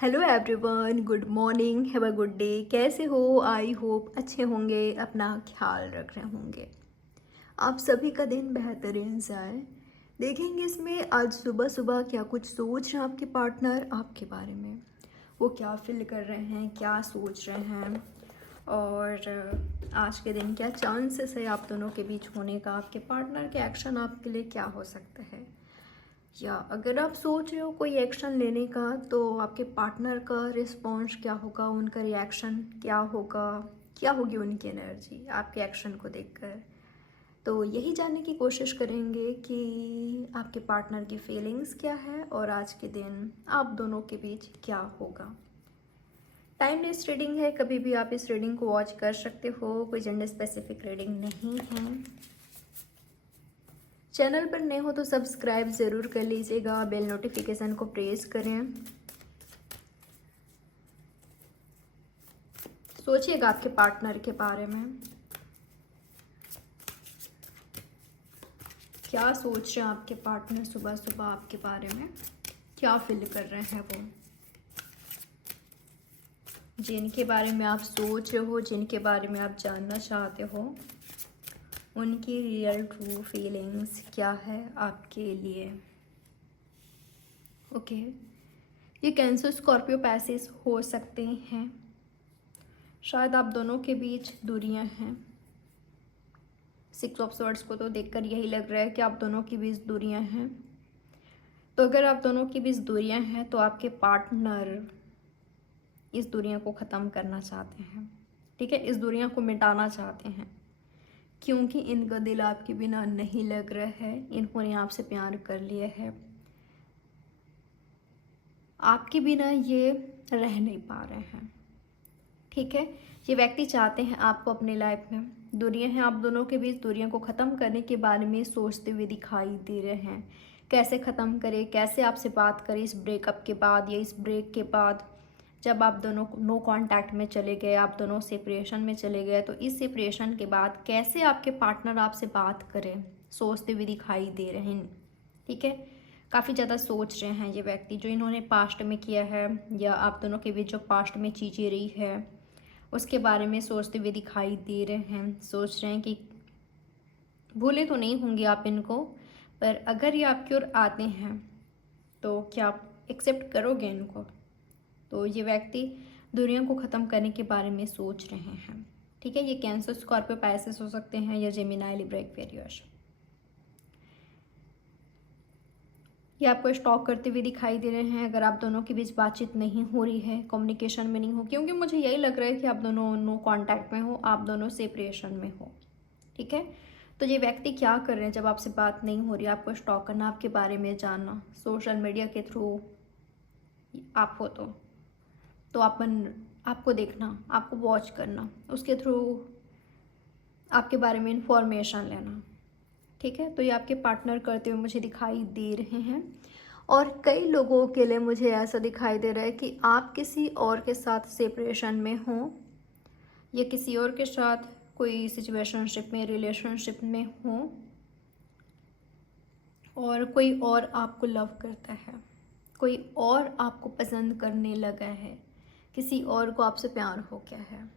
Hello everyone, good morning, have a good day. कैसे हो? I hope अच्छे होंगे, अपना ख्याल रख रहे होंगे। आप सभी का दिन बेहतरीन जाए। देखेंगे इसमें आज सुबह सुबह क्या कुछ सोच रहे हैं आपके पार्टनर आपके बारे में। वो क्या फील कर रहे हैं, क्या सोच रहे हैं, और आज के दिन क्या चांसेस है आप दोनों के बीच होने का। आपके पार्टनर के एक्शन आपके लिए क्या हो सकता है, या अगर आप सोच रहे हो कोई एक्शन लेने का तो आपके पार्टनर का रिस्पॉन्स क्या होगा, उनका रिएक्शन क्या होगा, क्या होगी उनकी एनर्जी आपके एक्शन को देखकर। तो यही जानने की कोशिश करेंगे कि आपके पार्टनर की फीलिंग्स क्या है और आज के दिन आप दोनों के बीच क्या होगा। टाइमलेस रीडिंग है, कभी भी आप इस रीडिंग को वॉच कर सकते हो, कोई जेंडर स्पेसिफिक रीडिंग नहीं है। चैनल पर नए हो तो सब्सक्राइब ज़रूर कर लीजिएगा, बेल नोटिफिकेशन को प्रेस करें। सोचिएगा आपके पार्टनर के बारे में, क्या सोच रहे हैं आपके पार्टनर सुबह सुबह आपके बारे में, क्या फील कर रहे हैं वो। जिनके बारे में आप सोच रहे हो, जिनके बारे में आप जानना चाहते हो, उनकी रियल ट्रू फीलिंग्स क्या है आपके लिए। ओके, ये कैंसर स्कॉर्पियो पैसेज हो सकते हैं। शायद आप दोनों के बीच दूरियां हैं। 6 ऑफ स्वॉर्ड्स को तो देखकर यही लग रहा है कि आप दोनों के बीच दूरियां हैं। तो अगर आप दोनों के बीच दूरियां हैं तो आपके पार्टनर इस दूरियां को ख़त्म करना चाहते हैं। ठीक है, इस दूरियां को मिटाना चाहते हैं, क्योंकि इनका दिल आपके बिना नहीं लग रहा है। इन्होंने आपसे प्यार कर लिया है, आपके बिना ये रह नहीं पा रहे हैं। ठीक है, ये व्यक्ति चाहते हैं आपको अपनी लाइफ में। दूरियां हैं आप दोनों के बीच, दूरियां को ख़त्म करने के बारे में सोचते हुए दिखाई दे रहे हैं। कैसे ख़त्म करें, कैसे आपसे बात करें इस ब्रेकअप के बाद या इस ब्रेक के बाद, जब आप दोनों नो कांटेक्ट में चले गए, आप दोनों सेपरेशन में चले गए। तो इस सेपरेशन के बाद कैसे आपके पार्टनर आपसे बात करें, सोचते हुए दिखाई दे रहे हैं। ठीक है, काफ़ी ज़्यादा सोच रहे हैं ये व्यक्ति, जो इन्होंने पास्ट में किया है या आप दोनों के बीच जो पास्ट में चीज़ें रही है उसके बारे में सोचते हुए दिखाई दे रहे हैं। सोच रहे हैं कि भूले तो नहीं होंगे आप इनको, पर अगर ये आपकी ओर आते हैं तो क्या आप एक्सेप्ट करोगे इनको। तो ये व्यक्ति दुनिया को ख़त्म करने के बारे में सोच रहे हैं। ठीक है, ये कैंसर स्कॉर्पियो पाइसेस हो सकते हैं या जेमिनी लिब्रा एक्वेरियस। ये आपको स्टॉक करते हुए दिखाई दे रहे हैं अगर आप दोनों के बीच बातचीत नहीं हो रही है, कम्युनिकेशन में नहीं हो, क्योंकि मुझे यही लग रहा है कि आप दोनों नो कांटेक्ट में हो, आप दोनों सेपरेशन में हो। ठीक है, तो ये व्यक्ति क्या कर रहे हैं जब आपसे बात नहीं हो रही, आपको स्टॉक करना, आपके बारे में जानना, सोशल मीडिया के थ्रू आप हो तो आपको देखना, आपको वॉच करना, उसके थ्रू आपके बारे में इंफॉर्मेशन लेना। ठीक है, तो ये आपके पार्टनर करते हुए मुझे दिखाई दे रहे हैं। और कई लोगों के लिए मुझे ऐसा दिखाई दे रहा है कि आप किसी और के साथ सेपरेशन में हो या किसी और के साथ कोई सिचुएशनशिप में, रिलेशनशिप में हो, और कोई और आपको लव करता है, कोई और आपको पसंद करने लगा है, किसी और को आपसे प्यार हो गया है,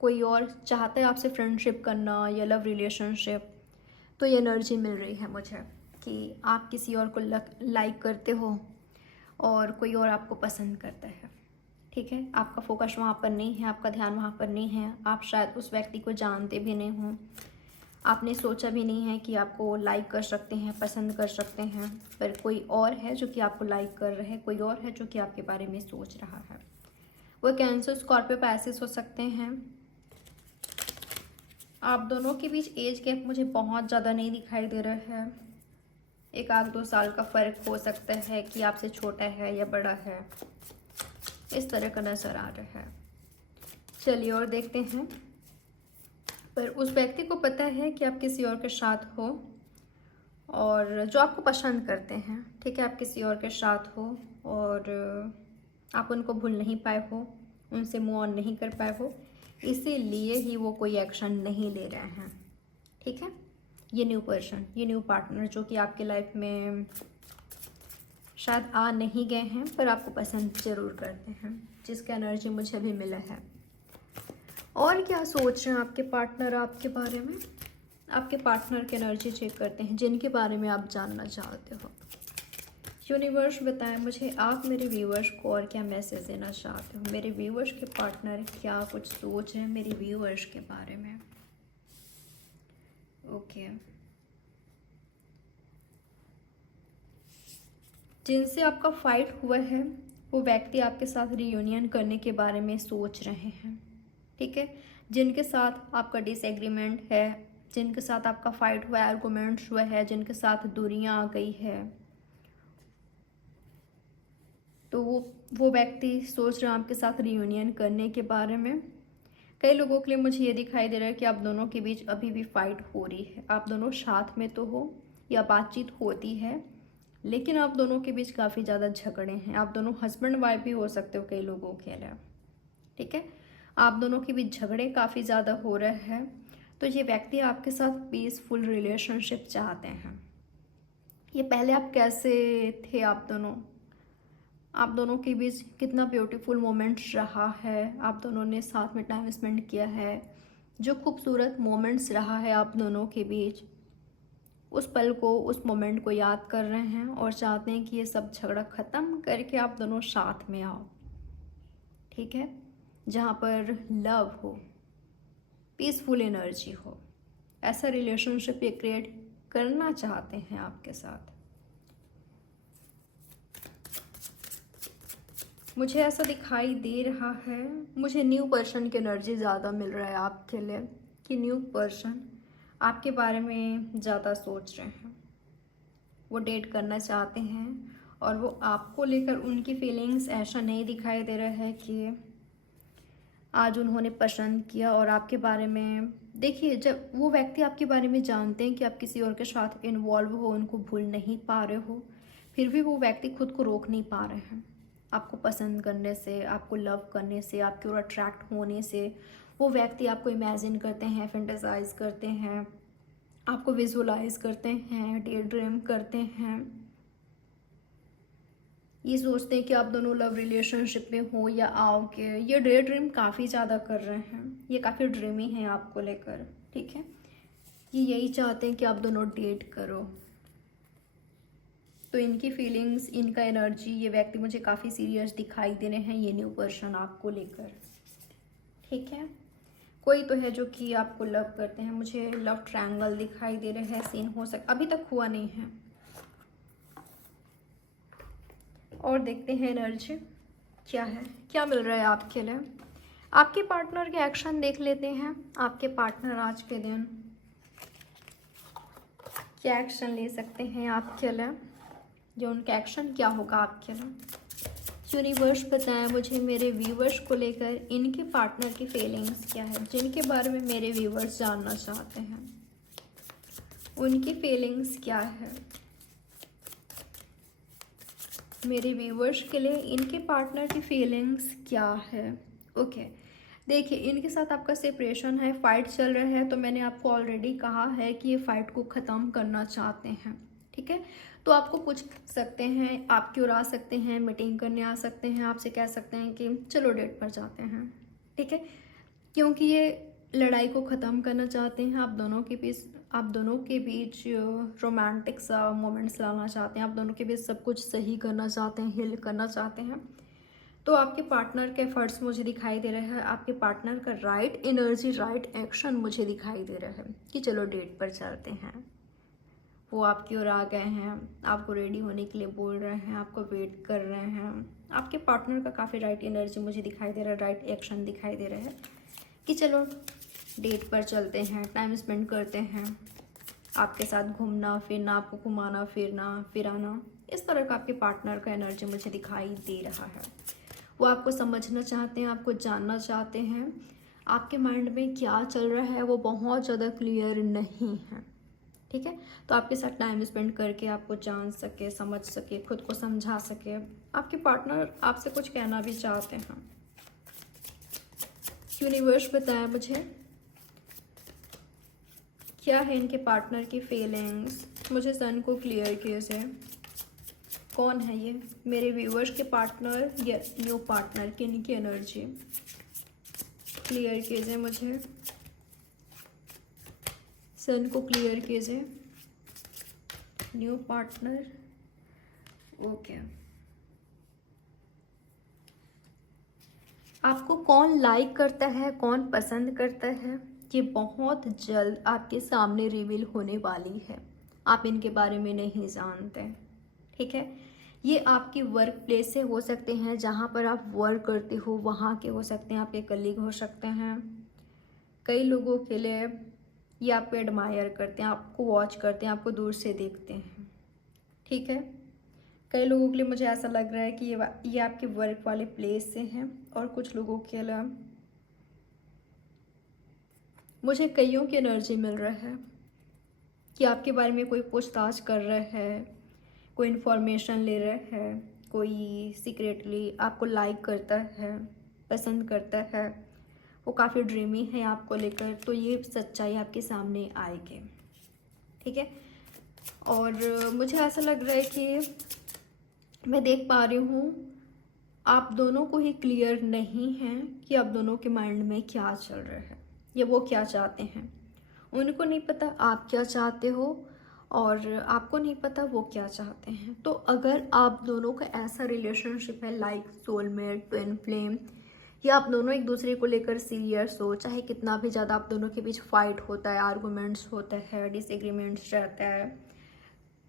कोई और चाहता है आपसे फ्रेंडशिप करना या लव रिलेशनशिप। तो ये एनर्जी मिल रही है मुझे कि आप किसी और को लाइक करते हो और कोई और आपको पसंद करता है। ठीक है, आपका फोकस वहाँ पर नहीं है, आपका ध्यान वहाँ पर नहीं है। आप शायद उस व्यक्ति को जानते भी नहीं हो, आपने सोचा भी नहीं है कि आपको लाइक कर सकते हैं, पसंद कर सकते हैं, पर कोई और है जो कि आपको लाइक कर रहा है, कोई और है जो कि आपके बारे में सोच रहा है। वो कैंसर स्कॉर्पियो पैसेस हो सकते हैं। आप दोनों के बीच एज गैप मुझे बहुत ज़्यादा नहीं दिखाई दे रहा है। 1-2 साल का फ़र्क हो सकता है कि आपसे छोटा है या बड़ा है, इस तरह का नज़र आ रहा है। चलिए और देखते हैं। पर उस व्यक्ति को पता है कि आप किसी और के साथ हो और जो आपको पसंद करते हैं। ठीक है, आप किसी और के साथ हो और आप उनको भूल नहीं पाए हो, उनसे मूव ऑन नहीं कर पाए हो, इसीलिए ही वो कोई एक्शन नहीं ले रहे हैं। ठीक है, ये न्यू पर्सन, ये न्यू पार्टनर जो कि आपके लाइफ में शायद आ नहीं गए हैं पर आपको पसंद ज़रूर करते हैं, जिसका एनर्जी मुझे अभी मिला है। और क्या सोच रहे हैं आपके पार्टनर आपके बारे में? आपके पार्टनर की एनर्जी चेक करते हैं, जिनके बारे में आप जानना चाहते हो। यूनिवर्स बताएं मुझे, आप मेरे व्यूवर्स को और क्या मैसेज देना चाहते हो? मेरे व्यूवर्स के पार्टनर क्या कुछ सोच रहे हैं मेरे व्यूवर्स के बारे में? ओके, जिनसे आपका फाइट हुआ है वो व्यक्ति आपके साथ रियूनियन करने के बारे में सोच रहे हैं, ठीक है। जिनके साथ आपका डिसएग्रीमेंट है, जिनके साथ आपका फाइट हुआ, आर्गूमेंट्स हुआ है, जिनके साथ दूरियां आ गई है, तो वो व्यक्ति सोच रहा है आपके साथ रियूनियन करने के बारे में। कई लोगों के लिए मुझे ये दिखाई दे रहा है कि आप दोनों के बीच अभी भी फाइट हो रही है। आप दोनों साथ में तो हो या बातचीत होती है, लेकिन आप दोनों के बीच काफ़ी ज़्यादा झगड़े हैं। आप दोनों हस्बैंड वाइफ भी हो सकते हो कई लोगों के लिए, ठीक है। आप दोनों के बीच झगड़े काफ़ी ज़्यादा हो रहे हैं। तो ये व्यक्ति आपके साथ पीसफुल रिलेशनशिप चाहते हैं। ये पहले आप कैसे थे? आप दोनों के बीच कितना ब्यूटीफुल मोमेंट्स रहा है, आप दोनों ने साथ में टाइम स्पेंड किया है, जो खूबसूरत मोमेंट्स रहा है आप दोनों के बीच, उस पल को, उस मोमेंट को याद कर रहे हैं और चाहते हैं कि ये सब झगड़ा ख़त्म करके आप दोनों साथ में आओ, ठीक है। जहाँ पर लव हो, पीसफुल एनर्जी हो, ऐसा रिलेशनशिप ये क्रिएट करना चाहते हैं आपके साथ। मुझे ऐसा दिखाई दे रहा है, मुझे न्यू पर्सन की एनर्जी ज़्यादा मिल रहा है आपके लिए, कि न्यू पर्सन आपके बारे में ज़्यादा सोच रहे हैं, वो डेट करना चाहते हैं और वो आपको लेकर, उनकी फीलिंग्स ऐसा नहीं दिखाई दे रहा है कि आज उन्होंने पसंद किया और आपके बारे में। देखिए, जब वो व्यक्ति आपके बारे में जानते हैं कि आप किसी और के साथ इन्वॉल्व हो, उनको भूल नहीं पा रहे हो, फिर भी वो व्यक्ति खुद को रोक नहीं पा रहे हैं आपको पसंद करने से, आपको लव करने से, आपकी ओर अट्रैक्ट होने से। वो व्यक्ति आपको इमेजिन करते हैं, फैंटेसाइज करते हैं, आपको विजुअलाइज करते हैं, डे ड्रीम करते हैं। ये सोचते हैं कि आप दोनों लव रिलेशनशिप में हो या आओगे। ये डे ड्रीम काफ़ी ज़्यादा कर रहे हैं, ये काफ़ी ड्रीमी हैं आपको लेकर, ठीक है। ये यही चाहते हैं कि आप दोनों डेट करो। तो इनकी फीलिंग्स, इनका एनर्जी, ये व्यक्ति मुझे काफ़ी सीरियस दिखाई दे रहे हैं, ये न्यू पर्सन आपको लेकर, ठीक है। कोई तो है जो कि आपको लव करते हैं। मुझे लव ट्रायंगल दिखाई दे रहे हैं, सीन हो सकता, अभी तक हुआ नहीं है। और देखते हैं एनर्जी क्या है, क्या मिल रहा है आपके लिए। आपके पार्टनर के एक्शन देख लेते हैं। आपके पार्टनर आज के दिन क्या एक्शन ले सकते हैं आपके लिए, जो उनका एक्शन क्या होगा आपके लिए। यूनिवर्स बताएं मुझे, मेरे व्यूवर्स को लेकर इनके पार्टनर की फीलिंग्स क्या है, जिनके बारे में मेरे व्यूवर्स जानना चाहते हैं, उनकी फीलिंग्स क्या है। मेरे व्यूवर्स के लिए इनके पार्टनर की फीलिंग्स क्या है। ओके, देखिए, इनके साथ आपका सेपरेशन है, फाइट चल रहा है। तो मैंने आपको ऑलरेडी कहा है कि ये फाइट को ख़त्म करना चाहते हैं, ठीक है। तो आपको पूछ सकते हैं, आपकी ओर आ सकते हैं, मीटिंग करने आ सकते हैं, आपसे कह सकते हैं कि चलो डेट पर जाते हैं, ठीक है। क्योंकि ये लड़ाई को ख़त्म करना चाहते हैं। आप दोनों के बीच रोमांटिक सा मोमेंट्स लाना चाहते हैं, आप दोनों के बीच सब कुछ सही करना चाहते हैं, हील करना चाहते हैं। तो आपके पार्टनर के एफर्ट्स मुझे दिखाई दे रहे हैं, आपके पार्टनर का राइट एनर्जी, राइट एक्शन मुझे दिखाई दे रहा है कि चलो डेट पर चलते हैं। वो आपकी ओर आ गए हैं, आपको रेडी होने के लिए बोल रहे हैं, आपको वेट कर रहे हैं। आपके पार्टनर का काफ़ी राइट एनर्जी मुझे दिखाई दे रहा है, राइट एक्शन दिखाई दे रहा है कि चलो डेट पर चलते हैं, टाइम स्पेंड करते हैं, आपके साथ घूमना फिरना, आपको घुमाना फिराना, इस तरह का आपके पार्टनर का एनर्जी मुझे दिखाई दे रहा है। वो आपको समझना चाहते हैं, आपको जानना चाहते हैं। आपके माइंड में क्या चल रहा है वो बहुत ज़्यादा क्लियर नहीं है, ठीक है। तो आपके साथ टाइम स्पेंड करके आपको जान सके, समझ सके, खुद को समझा सके। आपके पार्टनर आपसे कुछ कहना भी चाहते हैं। यूनिवर्स बताया मुझे क्या है इनके पार्टनर की फीलिंग्स। मुझे सन को क्लियर कीजिए, कौन है ये? मेरे व्यूअर्स के पार्टनर या न्यू पार्टनर की इनकी एनर्जी क्लियर कीजिए मुझे। सन को क्लियर कीजिए। New partner, okay. आपको कौन लाइक करता है, कौन पसंद करता है, ये बहुत जल्द आपके सामने रिवील होने वाली है। आप इनके बारे में नहीं जानते, ठीक है। ये आपकी वर्क प्लेस से हो सकते हैं, जहाँ पर आप वर्क करते हो वहाँ के हो सकते हैं, आपके कलीग हो सकते हैं। कई लोगों के लिए ये आपको एडमायर करते हैं, आपको वॉच करते हैं, आपको दूर से देखते हैं, ठीक है। कई लोगों के लिए मुझे ऐसा लग रहा है कि ये आपके वर्क वाले प्लेस से हैं, और कुछ लोगों के लिए मुझे कईयों की एनर्जी मिल रहा है कि आपके बारे में कोई पूछताछ कर रहा है, कोई इन्फॉर्मेशन ले रहा है, कोई सीक्रेटली आपको लाइक करता है, पसंद करता है, वो काफ़ी ड्रीमी है आपको लेकर। तो ये सच्चाई आपके सामने आएगी, ठीक है। और मुझे ऐसा लग रहा है कि मैं देख पा रही हूँ आप दोनों को ही क्लियर नहीं है कि आप दोनों के माइंड में क्या चल रहा है या वो क्या चाहते हैं। उनको नहीं पता आप क्या चाहते हो, और आपको नहीं पता वो क्या चाहते हैं। तो अगर आप दोनों का ऐसा रिलेशनशिप है लाइक सोलमेट, ट्विन फ्लेम, या आप दोनों एक दूसरे को लेकर सीरियस हो, चाहे कितना भी ज़्यादा आप दोनों के बीच फाइट होता है, आर्गूमेंट्स होता है, डिसएग्रीमेंट्स रहता है,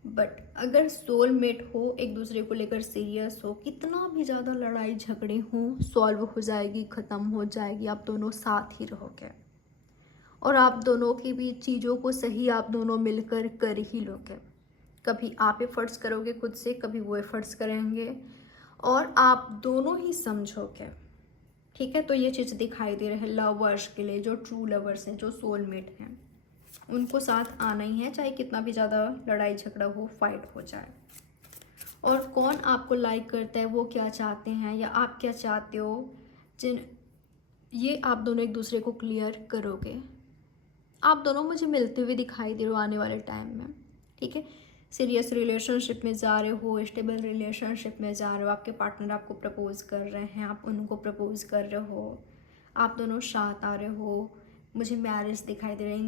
बट अगर सोलमेट हो, एक दूसरे को लेकर सीरियस हो, कितना भी ज़्यादा लड़ाई झगड़े हों, सॉल्व हो जाएगी, ख़त्म हो जाएगी, आप दोनों साथ ही रहोगे, और आप दोनों की भी चीज़ों को सही आप दोनों मिलकर कर ही लोगे। कभी आप एफर्ट्स करोगे खुद से, कभी वो एफर्ट्स करेंगे, और आप दोनों ही समझोगे, ठीक है। तो ये चीज़ दिखाई दे रहा है लवर्स के लिए, जो ट्रू लवर्स हैं, जो सोलमेट हैं, उनको साथ आना ही है, चाहे कितना भी ज़्यादा लड़ाई झगड़ा हो, फाइट हो जाए। और कौन आपको लाइक करता है, वो क्या चाहते हैं या आप क्या चाहते हो, ये आप दोनों एक दूसरे को क्लियर करोगे। आप दोनों मुझे मिलते हुए दिखाई दे रहे हो आने वाले टाइम में, ठीक है। सीरियस रिलेशनशिप में जा रहे हो, स्टेबल रिलेशनशिप में जा रहे हो, आपके पार्टनर आपको प्रपोज कर रहे हैं, आप उनको प्रपोज कर रहे हो, आप दोनों साथ आ रहे हो। मुझे मैरिज दिखाई दे रहा है,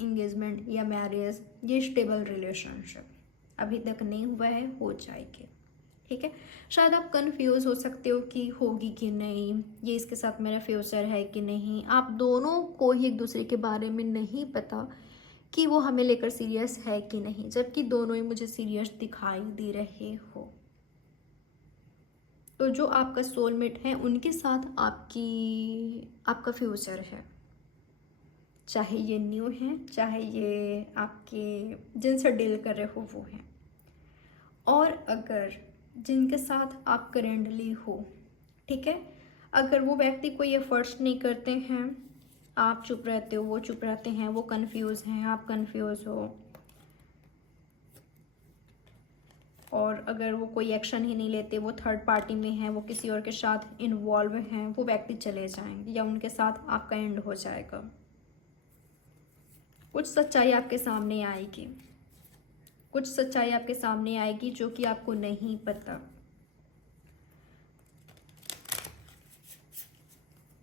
इंगेजमेंट या मैरिज, ये स्टेबल रिलेशनशिप अभी तक नहीं हुआ है, हो जाएगी, ठीक है। शायद आप कंफ्यूज हो सकते हो कि होगी कि नहीं, ये इसके साथ मेरा फ्यूचर है कि नहीं। आप दोनों को ही एक दूसरे के बारे में नहीं पता कि वो हमें लेकर सीरियस है कि नहीं, जबकि दोनों ही मुझे सीरियस दिखाई दे रहे हो। तो जो आपका सोलमेट है, उनके साथ आपका फ्यूचर है, चाहे ये न्यू हैं, चाहे ये आपके जिनसे डील कर रहे हो वो हैं। और अगर जिनके साथ आप करेंटली हो, ठीक है, अगर वो व्यक्ति कोई एफर्ट्स नहीं करते हैं, आप चुप रहते हो, वो चुप रहते हैं, वो कंफ्यूज हैं, आप कंफ्यूज हो, और अगर वो कोई एक्शन ही नहीं लेते, वो थर्ड पार्टी में हैं, वो किसी और के साथ इन्वॉल्व हैं, वो व्यक्ति चले जाएंगे या उनके साथ आपका एंड हो जाएगा। कुछ सच्चाई आपके सामने आएगी, कुछ सच्चाई आपके सामने आएगी जो कि आपको नहीं पता,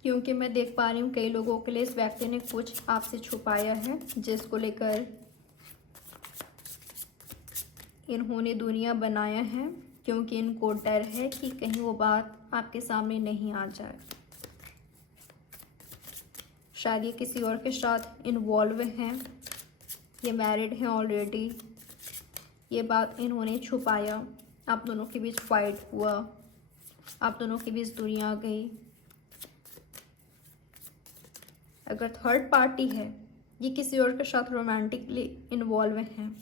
क्योंकि मैं देख पा रही हूँ कई लोगों के लिए इस व्यक्ति ने कुछ आपसे छुपाया है, जिसको लेकर इन्होंने दुनिया बनाया है, क्योंकि इनको डर है कि कहीं वो बात आपके सामने नहीं आ जाए। शायद ये किसी और के साथ इन्वॉल्व हैं, ये मैरिड हैं ऑलरेडी, ये बात इन्होंने छुपाया, आप दोनों के बीच फाइट हुआ, आप दोनों के बीच दुनिया गई। अगर थर्ड पार्टी है, ये किसी और के साथ रोमांटिकली इन्वॉल्व हैं,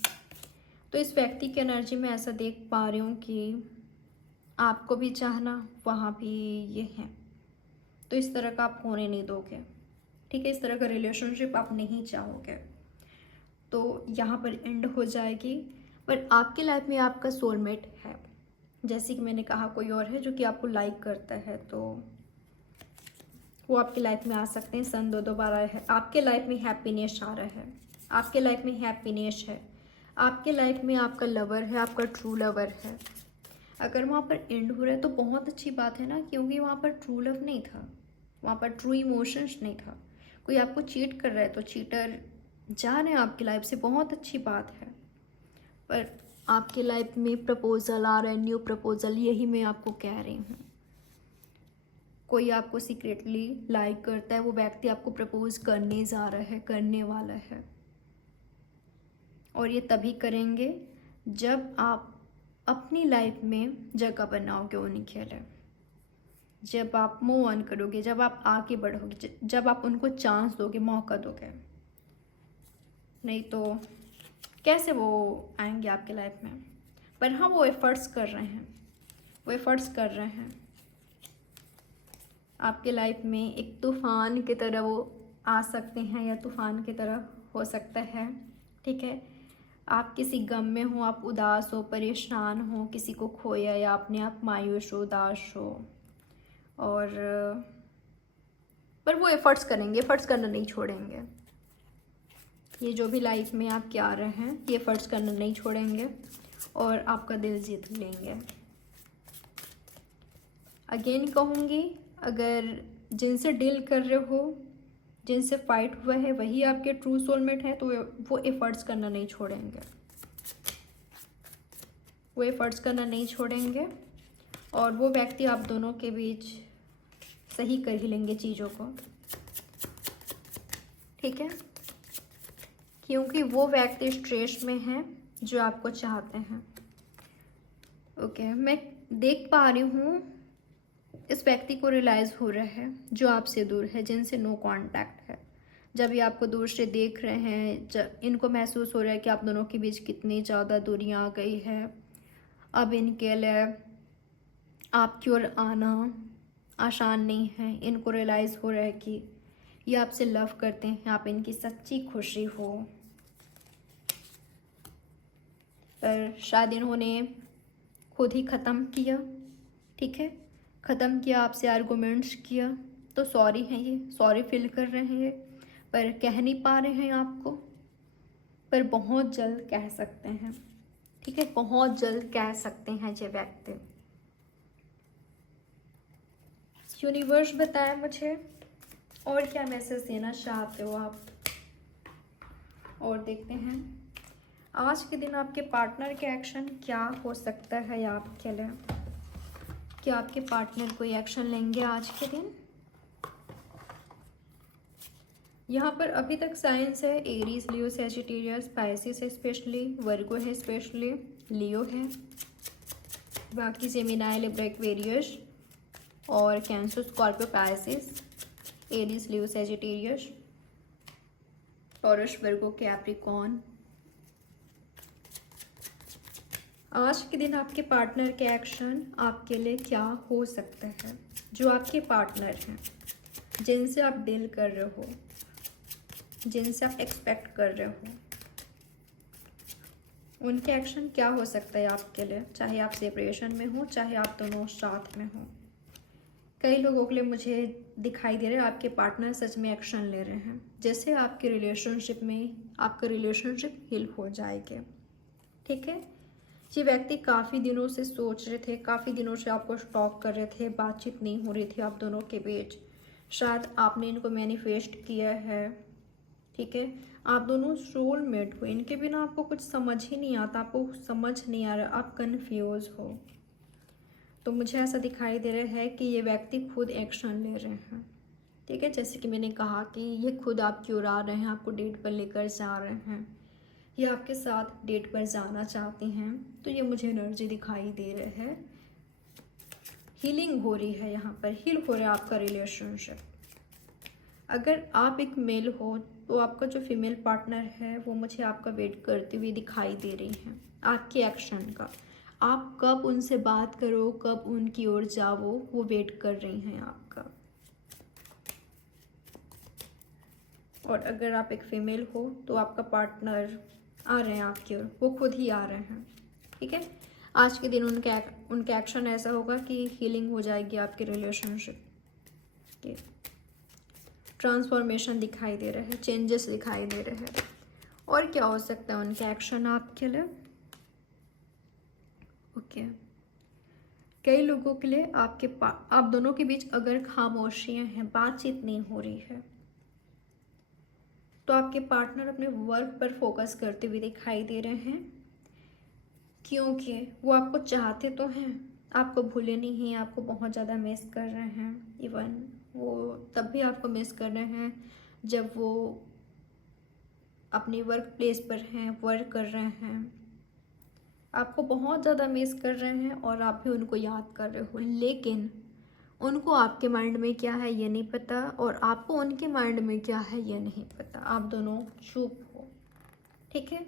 तो इस व्यक्ति की एनर्जी में ऐसा देख पा रही हूँ कि आपको भी चाहना, वहाँ भी ये है, तो इस तरह का आप होने नहीं दोगे, ठीक है। इस तरह का रिलेशनशिप आप नहीं चाहोगे, तो यहाँ पर एंड हो जाएगी। पर आपकी लाइफ में आपका सोलमेट है, जैसे कि मैंने कहा, कोई और है जो कि आपको लाइक करता है, तो वो आपकी लाइफ में आ सकते हैं। सन 2 है, आपके लाइफ में हैप्पीनेस आ रहा है, आपके लाइफ में हैप्पीनेस है, आपके लाइफ में आपका लवर है, आपका ट्रू लवर है, अगर वहाँ पर एंड हो रहा है तो बहुत अच्छी बात है ना, क्योंकि वहाँ पर ट्रू लव नहीं था, वहाँ पर ट्रू इमोशंस नहीं था। कोई आपको चीट कर रहा है तो चीटर जा रहे हैं आपकी लाइफ से, बहुत अच्छी बात है। पर आपकी लाइफ में प्रपोजल आ रहा है, न्यू प्रपोजल, यही मैं आपको कह रही हूँ। कोई आपको सीक्रेटली लाइक करता है, वो व्यक्ति आपको प्रपोज करने जा रहा है, करने वाला है। और ये तभी करेंगे जब आप अपनी लाइफ में जगह बनाओगे उनके लिए, जब आप मूव ऑन करोगे, जब आप आगे बढ़ोगे, जब आप उनको चांस दोगे, मौका दोगे। नहीं तो कैसे वो आएंगे आपके लाइफ में। पर हाँ, वो एफर्ट्स कर रहे हैं, वो एफर्ट्स कर रहे हैं आपके लाइफ में। एक तूफान की तरह वो आ सकते हैं, या तूफान की तरह हो सकता है, ठीक है। आप किसी गम में हो, आप उदास हो, परेशान हो, किसी को खोया, या अपने आप मायूस हो, उदास हो, और पर वो एफर्ट्स करेंगे, एफर्ट्स करना नहीं छोड़ेंगे। ये जो भी लाइफ में आप क्या रहे हैं, ये एफर्ट्स करना नहीं छोड़ेंगे और आपका दिल जीत लेंगे। अगेन कहूँगी, अगर जिनसे डील कर रहे हो, जिनसे फाइट हुआ है, वही आपके ट्रू सोलमेट है, तो वो एफर्ट्स करना नहीं छोड़ेंगे, वो एफर्ट्स करना नहीं छोड़ेंगे। और वो व्यक्ति आप दोनों के बीच सही कर ही लेंगे चीज़ों को, ठीक है। क्योंकि वो व्यक्ति स्ट्रेस में है जो आपको चाहते हैं। ओके, मैं देख पा रही हूँ इस व्यक्ति को रियलाइज़ हो रहा है जो आपसे दूर है, जिनसे नो कांटेक्ट है। जब ये आपको दूर से देख रहे हैं, जब इनको महसूस हो रहा है कि आप दोनों के बीच कितनी ज़्यादा दूरियाँ आ गई है, अब इनके लिए आपकी ओर आना आसान नहीं है। इनको रियलाइज़ हो रहा है कि ये आपसे लव करते हैं, आप इनकी सच्ची खुशी हो। पर शायद इन्होंने खुद ही ख़त्म किया, ठीक है, ख़त्म किया, आपसे आर्गूमेंट्स किया। तो सॉरी हैं ये, सॉरी फील कर रहे हैं ये, पर कह नहीं पा रहे हैं आपको, पर बहुत जल्द कह सकते हैं, ठीक है, बहुत जल्द कह सकते हैं ये व्यक्ति। यूनिवर्स बताए मुझे और क्या मैसेज देना चाहते हो आप, और देखते हैं आज के दिन आपके पार्टनर के एक्शन क्या हो सकता है आपके लिए। क्या आपके पार्टनर कोई एक्शन लेंगे आज के दिन? यहाँ पर अभी तक साइंस है एरीज, लियो, सैजिटेरियस, स्पाइसिस है, स्पेशली वर्गो है, स्पेशली लियो है, बाकी जेमिनाई, लिब्रा, एक्वेरियस और कैंसर, स्कॉर्पियो, पाइसिस, एरीज, लियो, सैजिटेरियस, टॉरस, वर्गो, कैप्रिकॉर्न। आज के दिन आपके पार्टनर के एक्शन आपके लिए क्या हो सकता है? जो आपके पार्टनर हैं, जिनसे आप डील कर रहे हो, जिनसे आप एक्सपेक्ट कर रहे हो, उनके एक्शन क्या हो सकता है आपके लिए, चाहे आप सेपरेशन में हो, चाहे आप दोनों साथ में हो। कई लोगों के लिए मुझे दिखाई दे रहा है आपके पार्टनर सच में एक्शन ले रहे हैं, जैसे आपके रिलेशनशिप में आपका रिलेशनशिप हील हो जाएगा, ठीक है। ये व्यक्ति काफ़ी दिनों से सोच रहे थे, काफ़ी दिनों से आपको स्टॉक कर रहे थे, बातचीत नहीं हो रही थी आप दोनों के बीच। शायद आपने इनको मैनिफेस्ट किया है, ठीक है। आप दोनों सोलमेट हो, इनके बिना आपको कुछ समझ ही नहीं आता, आपको समझ नहीं आ रहा, आप कन्फ्यूज हो। तो मुझे ऐसा दिखाई दे रहा है कि ये व्यक्ति खुद एक्शन ले रहे हैं, ठीक है। जैसे कि मैंने कहा कि ये खुद आपकी ओर आ रहे हैं, आपको डेट पर लेकर जा रहे हैं, ये आपके साथ डेट पर जाना चाहते हैं। तो ये मुझे एनर्जी दिखाई दे रहा है, हीलिंग हो रही है, यहाँ पर हील हो रहा है आपका रिलेशनशिप। अगर आप एक मेल हो तो आपका जो फीमेल पार्टनर है वो मुझे आपका वेट करती हुई दिखाई दे रही हैं, आपके एक्शन का। आप कब उनसे बात करो, कब उनकी ओर जाओ, वो वेट कर रही हैं आपका। और अगर आप एक फीमेल हो तो आपका पार्टनर आ रहे हैं आपकी ओर, वो खुद ही आ रहे हैं, ठीक है। आज के दिन उनका एक्शन ऐसा होगा कि हीलिंग हो जाएगी आपके रिलेशनशिप की। ट्रांसफॉर्मेशन दिखाई दे रहा है, चेंजेस दिखाई दे रहे हैं। और क्या हो सकता है उनके एक्शन आपके लिए? ओके, कई लोगों के लिए आप दोनों के बीच अगर खामोशियां हैं, बातचीत नहीं हो रही है, तो आपके पार्टनर अपने वर्क पर फोकस करते हुए दिखाई दे रहे हैं, क्योंकि वो आपको चाहते तो हैं, आपको भूले नहीं हैं, आपको बहुत ज़्यादा मिस कर रहे हैं। इवन वो तब भी आपको मिस कर रहे हैं जब वो अपने वर्क प्लेस पर हैं, वर्क कर रहे हैं, आपको बहुत ज़्यादा मिस कर रहे हैं और आप भी उनको याद कर रहे हो, लेकिन उनको आपके माइंड में क्या है ये नहीं पता और आपको उनके माइंड में क्या है ये नहीं पता। आप दोनों चुप हो, ठीक है,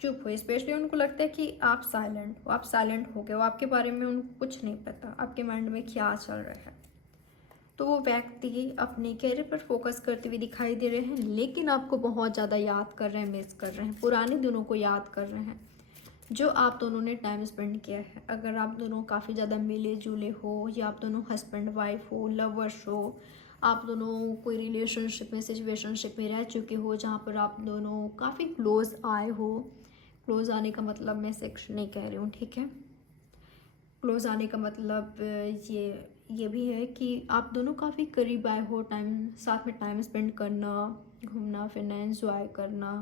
चुप हो। स्पेशली उनको लगता है कि आप साइलेंट हो गए हो, आपके बारे में उनको कुछ नहीं पता, आपके माइंड में क्या चल रहा है। तो वो व्यक्ति अपने कैरियर पर फोकस करते हुए दिखाई दे रहे हैं, लेकिन आपको बहुत ज़्यादा याद कर रहे हैं, मिस कर रहे हैं, पुराने दिनों को याद कर रहे हैं जो आप दोनों ने टाइम स्पेंड किया है। अगर आप दोनों काफ़ी ज़्यादा मिले जुले हो, या आप दोनों हस्बैंड वाइफ हो, लवर्स हो, आप दोनों कोई रिलेशनशिप में, सिचुएशनशिप में रह चुके हो जहाँ पर आप दोनों काफ़ी क्लोज आए हो। क्लोज आने का मतलब मैं सेक्स नहीं कह रही हूँ, ठीक है। क्लोज आने का मतलब ये भी है कि आप दोनों काफ़ी करीब आए हो, साथ में टाइम स्पेंड करना, घूमना फिरना, एंजॉय करना,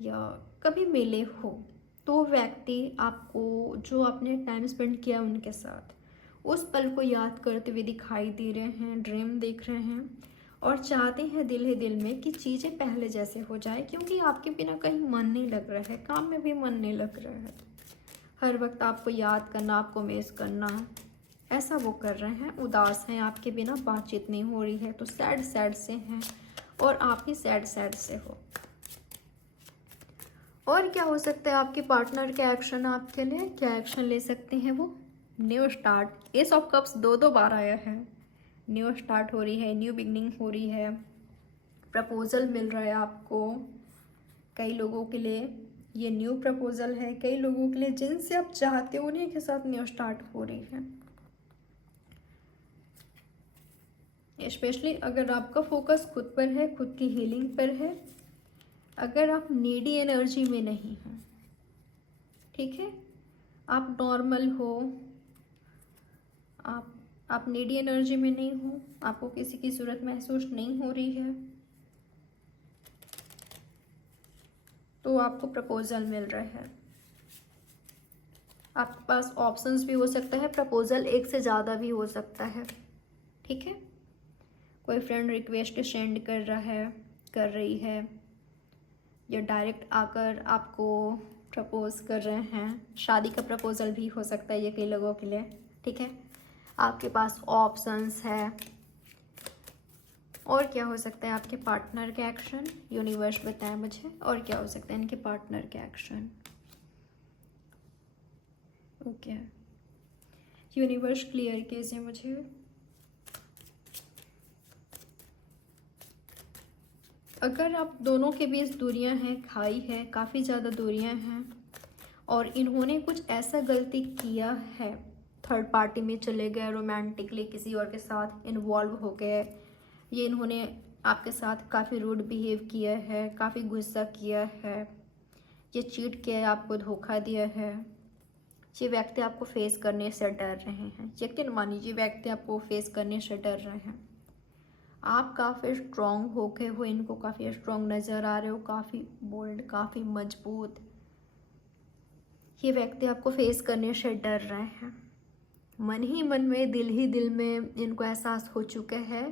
या कभी मिले हो। तो व्यक्ति आपको, जो आपने टाइम स्पेंड किया उनके साथ, उस पल को याद करते हुए दिखाई दे रहे हैं, ड्रीम देख रहे हैं और चाहते हैं दिल ही दिल में कि चीज़ें पहले जैसे हो जाए, क्योंकि आपके बिना कहीं मन नहीं लग रहा है, काम में भी मन नहीं लग रहा है, हर वक्त आपको याद करना, आपको मिस करना, ऐसा वो कर रहे हैं। उदास हैं, आपके बिना बातचीत नहीं हो रही है, तो सैड से हैं और आप ही सैड से हो। और क्या हो सकता है आपके पार्टनर के एक्शन आपके लिए, क्या एक्शन ले सकते हैं वो? New start, S of cups दो बार आया है। न्यू स्टार्ट हो रही है, न्यू बिगनिंग हो रही है, प्रपोजल मिल रहा है आपको। कई लोगों के लिए ये न्यू प्रपोजल है, कई लोगों के लिए जिनसे आप चाहते हो उन्हीं के साथ न्यू स्टार्ट हो रही है। स्पेशली अगर आपका फोकस खुद पर है, खुद की हीलिंग पर है, अगर आप नीडी एनर्जी में नहीं हैं, ठीक है, आप नॉर्मल हो, आप नीडी एनर्जी में नहीं हो, आपको किसी की ज़रूरत महसूस नहीं हो रही है, तो आपको प्रपोजल मिल रहा है। आपके पास ऑप्शंस भी हो सकता है, प्रपोजल एक से ज़्यादा भी हो सकता है, ठीक है। कोई फ्रेंड रिक्वेस्ट सेंड कर रहा है, कर रही है, या डायरेक्ट आकर आपको प्रपोज कर रहे हैं। शादी का प्रपोजल भी हो सकता है ये कई लोगों के लिए, ठीक है। आपके पास ऑप्शंस है। और क्या हो सकता है आपके पार्टनर के एक्शन, यूनिवर्स बताएं मुझे, और क्या हो सकता है इनके पार्टनर के एक्शन। ओके, यूनिवर्स क्लियर कीजिए मुझे। अगर आप दोनों के बीच दूरियां हैं, खाई है, काफ़ी ज़्यादा दूरियां हैं, और इन्होंने कुछ ऐसा गलती किया है, थर्ड पार्टी में चले गए, रोमांटिकली किसी और के साथ इन्वॉल्व हो गए, ये इन्होंने आपके साथ काफ़ी रूड बिहेव किया है, काफ़ी गुस्सा किया है, ये चीट किया है, आपको धोखा दिया है, ये व्यक्ति आपको फेस करने से डर रहे हैं। यकीन मानिए ये व्यक्ति आपको फेस करने से डर रहे हैं। आप काफ़ी स्ट्रॉन्ग हो गए हो, इनको काफ़ी स्ट्रॉन्ग नज़र आ रहे हो, काफ़ी बोल्ड, काफ़ी मजबूत। ये व्यक्ति आपको फेस करने से डर रहे हैं। मन ही मन में, दिल ही दिल में इनको एहसास हो चुका है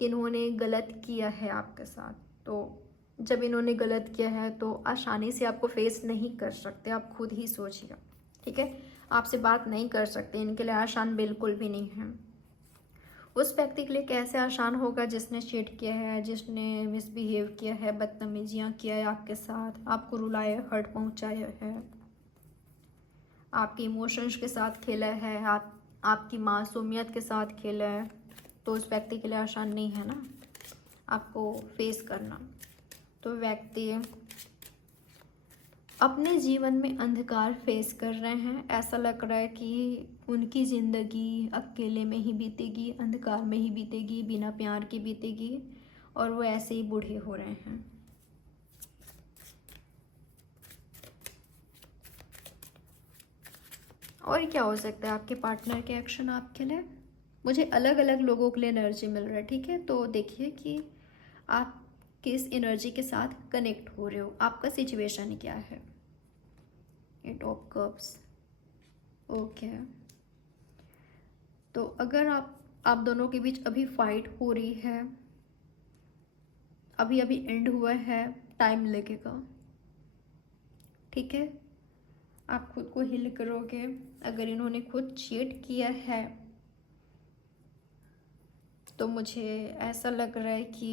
कि इन्होंने गलत किया है आपके साथ। तो जब इन्होंने गलत किया है तो आसानी से आपको फेस नहीं कर सकते, आप खुद ही सोचिए, ठीक है। आपसे बात नहीं कर सकते, इनके लिए आसान बिल्कुल भी नहीं है। उस व्यक्ति के लिए कैसे आसान होगा जिसने चीट किया है, जिसने मिसबिहेव किया है, बदतमीजियाँ किया है आपके साथ, आपको रुलाया, हर्ट पहुँचाया है, आपके इमोशंस के साथ खेला है, आपकी मासूमियत के साथ खेला है। तो उस व्यक्ति के लिए आसान नहीं है ना आपको फेस करना। तो व्यक्ति अपने जीवन में अंधकार फेस कर रहे हैं। ऐसा लग रहा है कि उनकी ज़िंदगी अकेले में ही बीतेगी, अंधकार में ही बीतेगी, बिना प्यार के बीतेगी, और वो ऐसे ही बूढ़े हो रहे हैं। और क्या हो सकता है आपके पार्टनर के एक्शन आपके लिए? मुझे अलग अलग लोगों के लिए एनर्जी मिल रहा है, ठीक है? तो देखिए कि आप किस एनर्जी के साथ कनेक्ट हो रहे हो, आपका सिचुएशन क्या है। Eight of cups, okay. तो अगर आप दोनों के बीच अभी फाइट हो रही है, अभी अभी एंड हुआ है, टाइम लगेगा, ठीक है? आप खुद को हील करोगे। अगर इन्होंने खुद चीट किया है तो मुझे ऐसा लग रहा है कि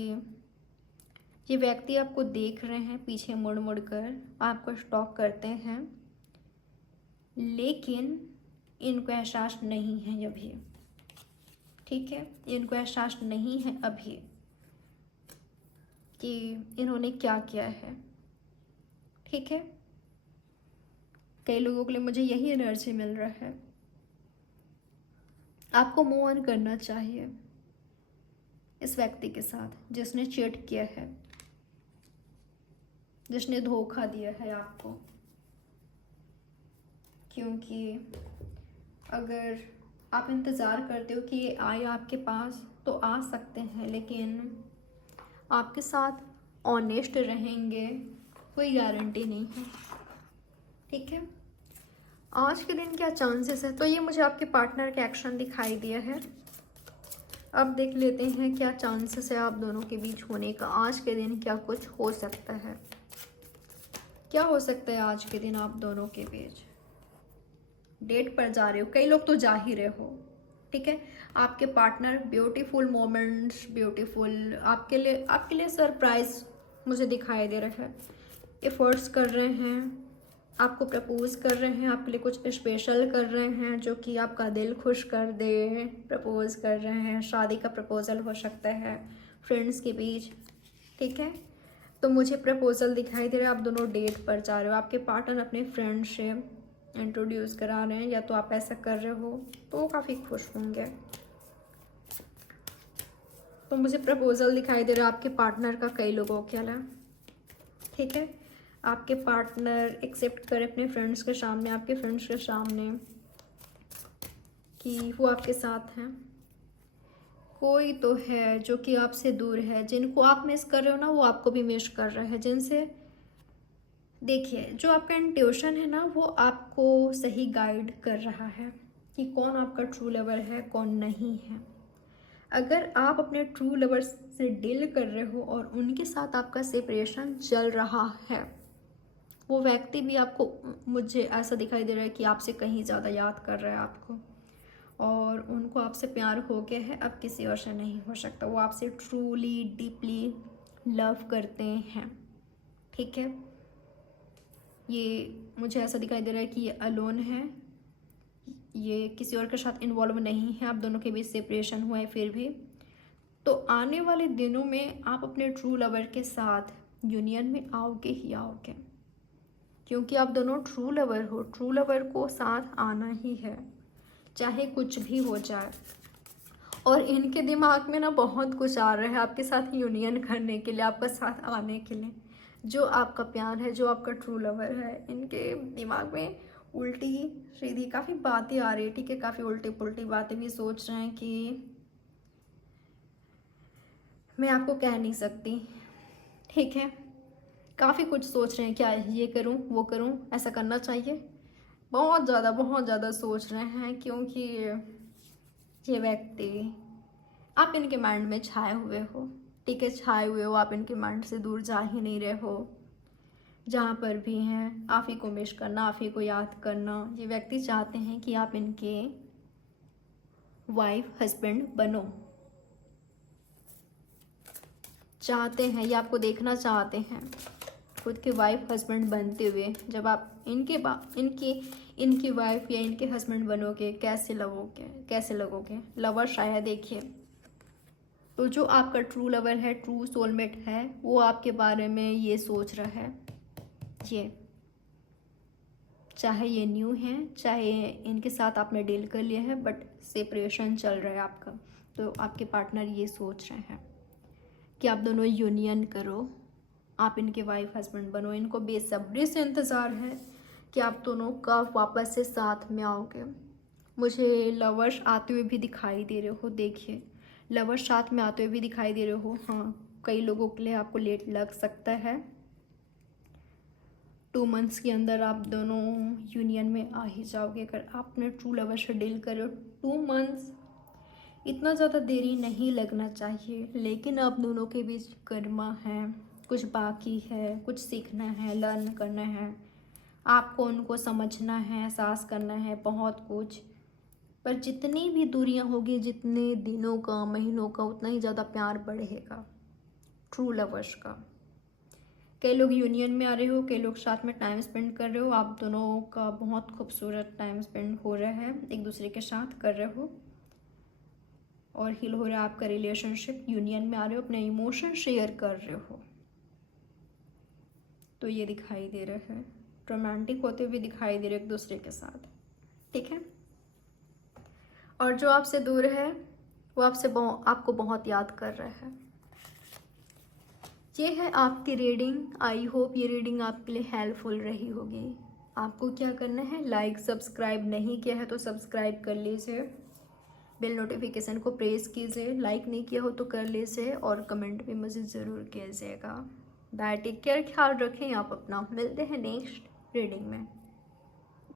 ये व्यक्ति आपको देख रहे हैं पीछे मुड़ मुड़ कर, आपको स्टॉक करते हैं, लेकिन इनको एहसास नहीं है अभी, ठीक है? इनको एहसास नहीं है अभी कि इन्होंने क्या किया है, ठीक है? कई लोगों के लिए मुझे यही एनर्जी मिल रहा है। आपको मूव ऑन करना चाहिए इस व्यक्ति के साथ जिसने चीट किया है, जिसने धोखा दिया है आपको। क्योंकि अगर आप इंतज़ार करते हो कि ये आए आपके पास तो आ सकते हैं, लेकिन आपके साथ ऑनेस्ट रहेंगे कोई गारंटी नहीं है, ठीक है? आज के दिन क्या चांसेस है? तो ये मुझे आपके पार्टनर के एक्शन दिखाई दिया है। अब देख लेते हैं क्या चांसेस है आप दोनों के बीच होने का। आज के दिन क्या कुछ हो सकता है, क्या हो सकता है आज के दिन आप दोनों के बीच? डेट पर जा रहे हो, कई लोग तो जा ही रहे हो, ठीक है? आपके पार्टनर ब्यूटीफुल मोमेंट्स, ब्यूटीफुल आपके लिए सरप्राइज मुझे दिखाई दे रहा है। एफर्ट्स कर रहे हैं, आपको प्रपोज कर रहे हैं, आपके लिए कुछ स्पेशल कर रहे हैं जो कि आपका दिल खुश कर दे। प्रपोज कर रहे हैं, शादी का प्रपोजल हो सकता है फ्रेंड्स के बीच, ठीक है? तो मुझे प्रपोजल दिखाई दे रहा है। आप दोनों डेट पर जा रहे हो, आपके पार्टनर अपने फ्रेंड से इंट्रोड्यूस करा रहे हैं, या तो आप ऐसा कर रहे हो तो वो काफ़ी खुश होंगे। तो मुझे प्रपोजल दिखाई दे रहा है आपके पार्टनर का कई लोगों के लिए, ठीक है? आपके पार्टनर एक्सेप्ट करे अपने फ्रेंड्स के सामने, आपके फ्रेंड्स के सामने कि वो आपके साथ हैं। कोई तो है जो कि आपसे दूर है, जिनको आप मिस कर रहे हो ना वो आपको भी मिस कर रहा है। जिनसे देखिए जो आपका इंट्यूशन है ना वो आपको सही गाइड कर रहा है कि कौन आपका ट्रू लवर है कौन नहीं है। अगर आप अपने ट्रू लवर से डील कर रहे हो और उनके साथ आपका सेपरेशन चल रहा है, वो व्यक्ति भी आपको, मुझे ऐसा दिखाई दे रहा है कि आपसे कहीं ज़्यादा याद कर रहा है आपको, और उनको आपसे प्यार हो गया है, अब किसी और से नहीं हो सकता। वो आपसे ट्रूली डीपली लव करते हैं, ठीक है? ये मुझे ऐसा दिखाई दे रहा है कि ये अलोन है, ये किसी और के साथ इन्वॉल्व नहीं है, आप दोनों के बीच सेपरेशन हुआ है फिर भी। तो आने वाले दिनों में आप अपने ट्रू लवर के साथ यूनियन में आओगे ही आओगे, क्योंकि आप दोनों ट्रू लवर हो। ट्रू लवर को साथ आना ही है चाहे कुछ भी हो जाए। और इनके दिमाग में ना बहुत कुछ आ रहा है आपके साथ यूनियन करने के लिए, आपका साथ आने के लिए। जो आपका प्यार है, जो आपका ट्रू लवर है, इनके दिमाग में उल्टी सीधी काफ़ी बातें आ रही है, ठीक है? काफ़ी उल्टी पुल्टी बातें भी सोच रहे हैं कि मैं आपको कह नहीं सकती, ठीक है? काफ़ी कुछ सोच रहे हैं, क्या ये करूं वो करूं, ऐसा करना चाहिए। बहुत ज़्यादा सोच रहे हैं, क्योंकि ये व्यक्ति आप इनके माइंड में छाए हुए हो, ठीक है? छाए हुए हो, आप इनके माइंड से दूर जा ही नहीं रहे हो। जहाँ पर भी हैं आप ही को मिस करना, आप ही को याद करना। ये व्यक्ति चाहते हैं कि आप इनके वाइफ हस्बैंड बनो, चाहते हैं, ये आपको देखना चाहते हैं खुद के वाइफ हस्बैंड बनते हुए। जब आप इनकी वाइफ या इनके हस्बैंड बनोगे, कैसे लगोगे? लवर शायद। देखिए तो जो आपका ट्रू लवर है, ट्रू सोलमेट है, वो आपके बारे में ये सोच रहा है, ये चाहे ये न्यू है, चाहे इनके साथ आपने डील कर लिया है, बट सेपरेशन चल रहा है आपका। तो आपके पार्टनर ये सोच रहे हैं कि आप दोनों यूनियन करो, आप इनके वाइफ हस्बैंड बनो। इनको बेसब्री से इंतज़ार है कि आप दोनों कब वापस से साथ में आओगे। मुझे लवर्स आते हुए भी दिखाई दे रहे हो, देखिए लवर्स साथ में आते हुए भी दिखाई दे रहे हो। हाँ, कई लोगों के लिए आपको लेट लग सकता है। 2 मंथ्स के अंदर आप दोनों यूनियन में आ ही जाओगे अगर आपने ट्रू लवर से डील कर रहे हो। 2 मंथ्स इतना ज़्यादा देरी नहीं लगना चाहिए, लेकिन आप दोनों के बीच कर्मा है, कुछ बाकी है, कुछ सीखना है, लर्न करना है, आपको उनको समझना है, एहसास करना है, बहुत कुछ। पर जितनी भी दूरियां होगी, जितने दिनों का, महीनों का, उतना ही ज़्यादा प्यार बढ़ेगा ट्रू लवर्स का। कई लोग यूनियन में आ रहे हो, कई लोग साथ में टाइम स्पेंड कर रहे हो। आप दोनों का बहुत खूबसूरत टाइम स्पेंड हो रहा है, एक दूसरे के साथ कर रहे हो और हील हो रहा है आपका रिलेशनशिप। यूनियन में आ रहे हो, अपने इमोशन शेयर कर रहे हो, तो ये दिखाई दे रहा है। रोमांटिक होते हुए दिखाई दे रहे हो एक दूसरे के साथ, ठीक है। और जो आपसे दूर है वो आपको बहुत याद कर रहा है। ये है आपकी रीडिंग। आई होप ये रीडिंग आपके लिए हेल्पफुल रही होगी। आपको क्या करना है, लाइक सब्सक्राइब नहीं किया है तो सब्सक्राइब कर लीजिए, बेल नोटिफिकेशन को प्रेस कीजिए, लाइक नहीं किया हो तो कर लीजिए और कमेंट भी मुझे ज़रूर कीजिएगा। बाय, टेक केयर, ख्याल रखें आप अपना। मिलते हैं नेक्स्ट रीडिंग में।